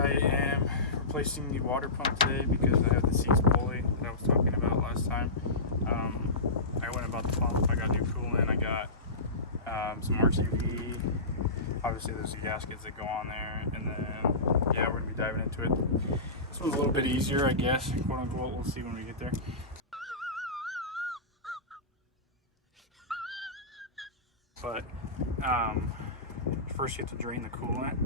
I am replacing the water pump today because I have the seats pulley that I was talking about last time. I went about the pump. I got new coolant. I got some RCV. Obviously there's the gaskets that go on there, and then yeah, we're gonna be diving into it. This one's a little bit easier, I guess, quote unquote. We'll see when we get there. But first you have to drain the coolant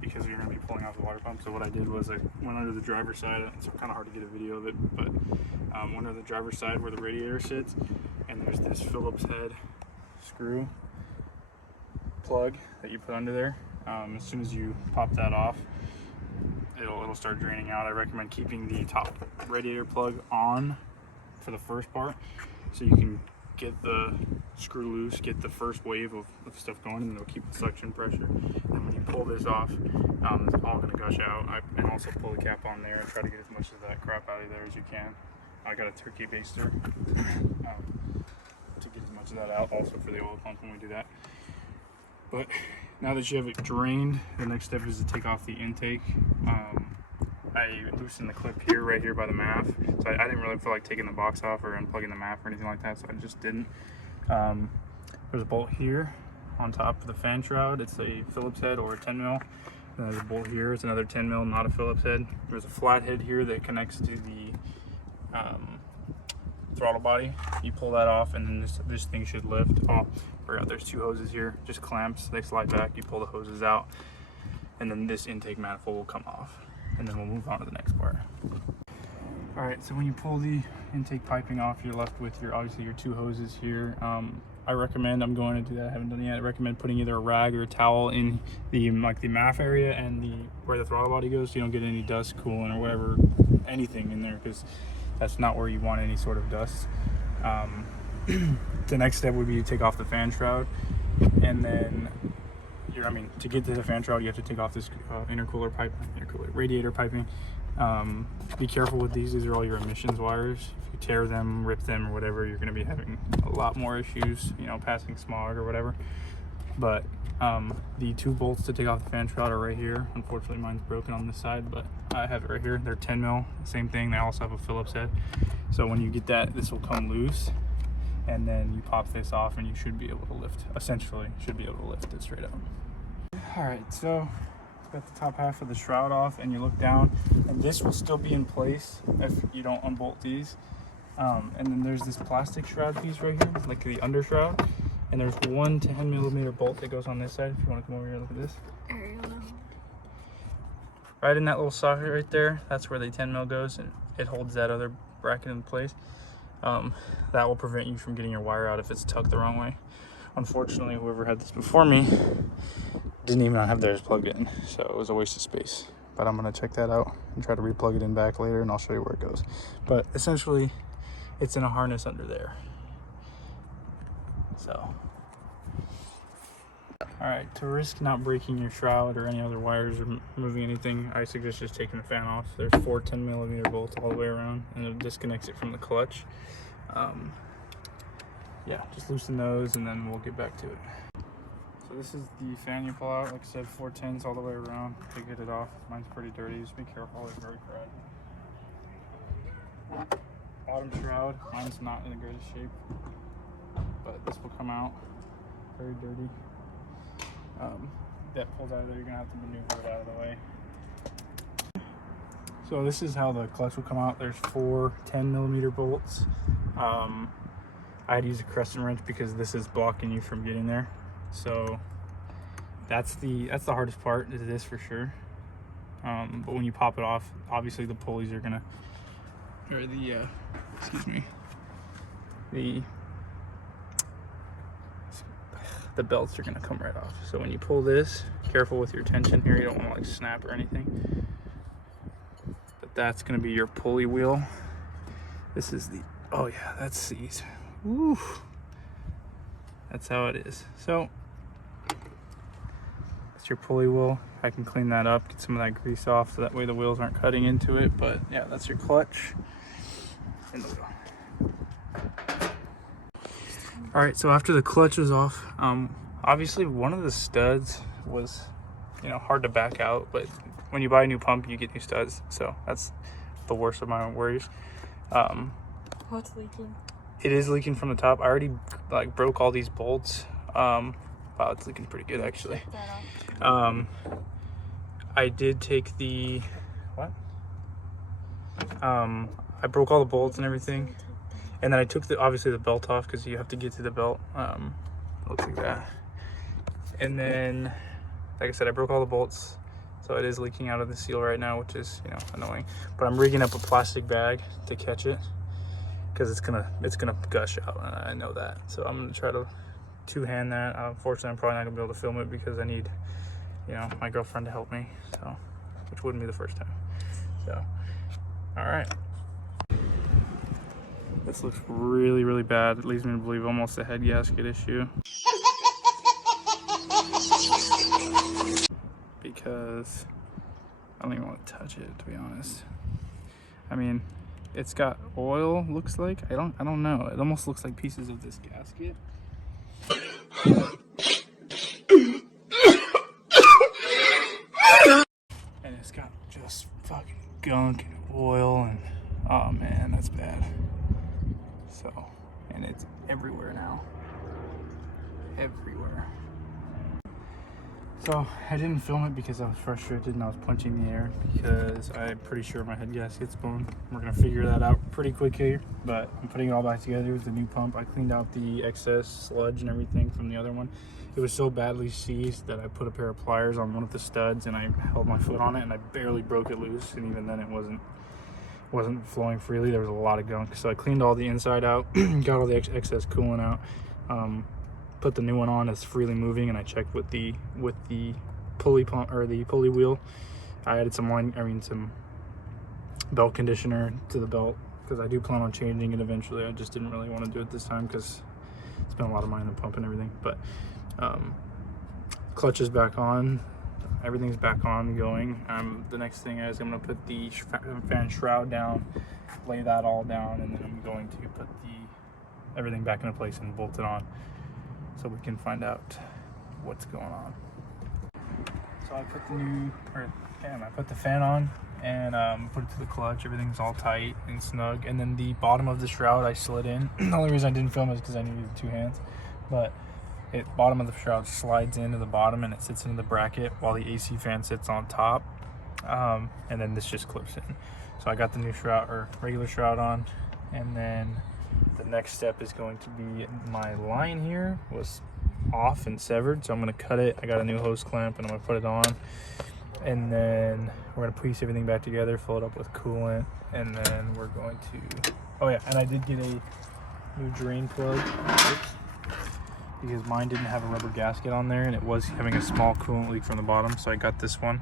because you're going to be pulling off the water pump. So what I did was I went under the driver's side. It's kind of hard to get a video of it, but went under the driver's side where the radiator sits, and there's this Phillips head screw plug that you put under there. As soon as you pop that off, it'll start draining out. I recommend keeping the top radiator plug on for the first part, so you can get the screw loose, get the first wave of stuff going, and it'll keep the suction pressure. And when you pull this off, it's all going to gush out. And also pull the cap on there and try to get as much of that crap out of there as you can. I got a turkey baster to get as much of that out, also for the oil pump when we do that. But now that you have it drained, the next step is to take off the intake. I loosened the clip here, right here by the MAF. So I didn't really feel like taking the box off or unplugging the MAF or anything like that, so I just didn't. There's a bolt here on top of the fan shroud. It's a Phillips head or a 10 mil. And there's a bolt here. It's another 10 mil, not a Phillips head. There's a flat head here that connects to the throttle body. You pull that off, and then this thing should lift. Oh, forgot there's two hoses here, just clamps. They slide back. You pull the hoses out, and then this intake manifold will come off. And then we'll move on to the next part. All right, so when you pull the intake piping off, you're left with obviously your two hoses here. I recommend, I'm going to do that, I haven't done it yet. I recommend putting either a rag or a towel in the MAF area and where the throttle body goes, so you don't get any dust, coolant, or whatever, anything in there, because that's not where you want any sort of dust. The next step would be to take off the fan shroud, and then to get to the fan shroud, you have to take off this radiator piping. Be careful with these. These are all your emissions wires. If you tear them, rip them, or whatever, you're going to be having a lot more issues, passing smog or whatever. But the two bolts to take off the fan shroud are right here. Unfortunately, mine's broken on this side, but I have it right here. They're 10 mil, same thing. They also have a Phillips head. So when you get that, this will come loose, and then you pop this off, and you should be able to lift. Essentially, should be able to lift it straight up. All right, so got the top half of the shroud off, and you look down, and this will still be in place if you don't unbolt these. And then there's this plastic shroud piece right here, like the under shroud, and there's one 10 millimeter bolt that goes on this side. If you want to come over here and look at this, right in that little socket right there, that's where the 10 mil goes, and it holds that other bracket in place. That will prevent you from getting your wire out if it's tucked the wrong way. Unfortunately, whoever had this before me didn't even have theirs plugged in, so it was a waste of space. But I'm gonna check that out and try to replug it in back later, and I'll show you where it goes. But essentially, it's in a harness under there. So, all right, to risk not breaking your shroud or any other wires or moving anything, I suggest just taking the fan off. There's 4 10 millimeter bolts all the way around, and it disconnects it from the clutch. Yeah, just loosen those, and then we'll get back to it. So this is the fan you pull out. Like I said, 4 10s all the way around to get it off. Mine's pretty dirty, just be careful, it's very crowded. Bottom shroud, mine's not in the greatest shape, but this will come out very dirty. That pulls out of there, you're gonna have to maneuver it out of the way. So this is how the clutch will come out. There's 4 10 millimeter bolts. I had to use a crescent wrench because this is blocking you from getting there. So that's the hardest part, is this for sure. But when you pop it off, obviously the pulleys are gonna, or the belts are gonna come right off. So when you pull this, careful with your tension here. You don't want to like snap or anything. But that's gonna be your pulley wheel. This is the, oh yeah, that's these. Woo. That's how it is. So that's your pulley wheel. I can clean that up, get some of that grease off, so that way the wheels aren't cutting into it. But yeah, that's your clutch and the wheel. All right, so after the clutch was off, obviously one of the studs was, hard to back out, but when you buy a new pump, you get new studs. So that's the worst of my worries. What's leaking? It is leaking from the top. I already like broke all these bolts. Wow, it's leaking pretty good actually. I did take the I broke all the bolts and everything, and then I took obviously the belt off because you have to get to the belt. It looks like that. And then, like I said, I broke all the bolts, so it is leaking out of the seal right now, which is, you know, annoying. But I'm rigging up a plastic bag to catch it because it's gonna gush out. I know that, so I'm gonna try to two-hand that. Unfortunately, I'm probably not gonna be able to film it because I need, you know, my girlfriend to help me. So, which wouldn't be the first time. So, all right. This looks really, really bad. It leads me to believe almost a head gasket issue. Because I don't even want to touch it, to be honest. I mean, it's got oil, looks like. I don't know. It almost looks like pieces of this gasket. And it's got just fucking gunk and oil and oh man, that's bad. So, and it's everywhere now. Everywhere. So I didn't film it because I was frustrated and I was punching the air because I'm pretty sure my head gasket's blown. We're gonna figure that out pretty quick here, but I'm putting it all back together with the new pump. I cleaned out the excess sludge and everything from the other one. It was so badly seized that I put a pair of pliers on one of the studs and I held my foot on it and I barely broke it loose, and even then it wasn't flowing freely. There was a lot of gunk. So I cleaned all the inside out, got all the excess coolant out. Put the new one on, it's freely moving, and I checked with the pulley pump or the pulley wheel. I added some belt conditioner to the belt because I do plan on changing it eventually. I just didn't really want to do it this time because it's been a lot of money in the pump and everything. But clutch is back on, everything's back on going. The next thing is I'm going to put the fan shroud down, lay that all down, and then I'm going to put everything back into place and bolt it on, so we can find out what's going on. So I put I put the fan on and put it to the clutch. Everything's all tight and snug. And then the bottom of the shroud I slid in. The only reason I didn't film is because I needed two hands. But bottom of the shroud slides into the bottom and it sits into the bracket while the AC fan sits on top. And then this just clips in. So I got the new shroud or regular shroud on, and then the next step is going to be my line here was off and severed, so I'm going to cut it. I got a new hose clamp and I'm going to put it on, and then we're going to piece everything back together, fill it up with coolant, and then we're going to, oh yeah, and I did get a new drain plug. Oops. Because mine didn't have a rubber gasket on there and it was having a small coolant leak from the bottom, so I got this one.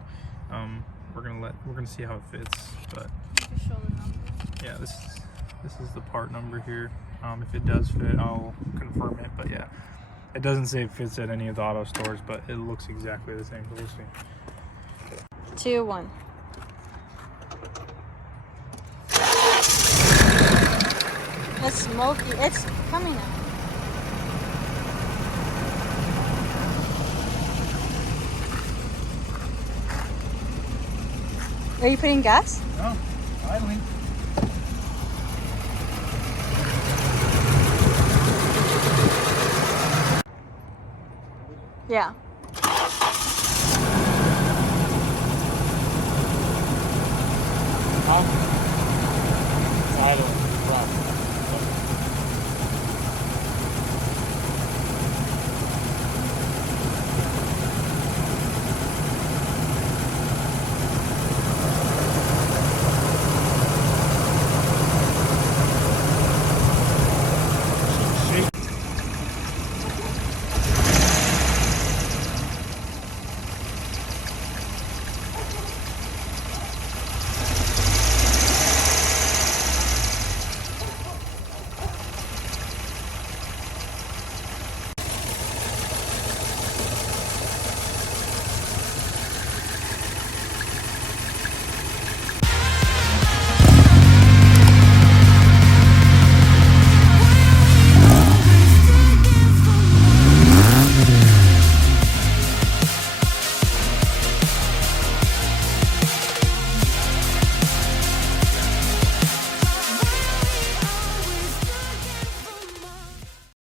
We're gonna see how it fits, but yeah, this is the part number here. If it does fit, I'll confirm it, but yeah, it doesn't say it fits at any of the auto stores, but it looks exactly the same, so we'll see. 2, 1. It's smoky. It's coming out. Are you putting gas? No, idling. Yeah. It's idling.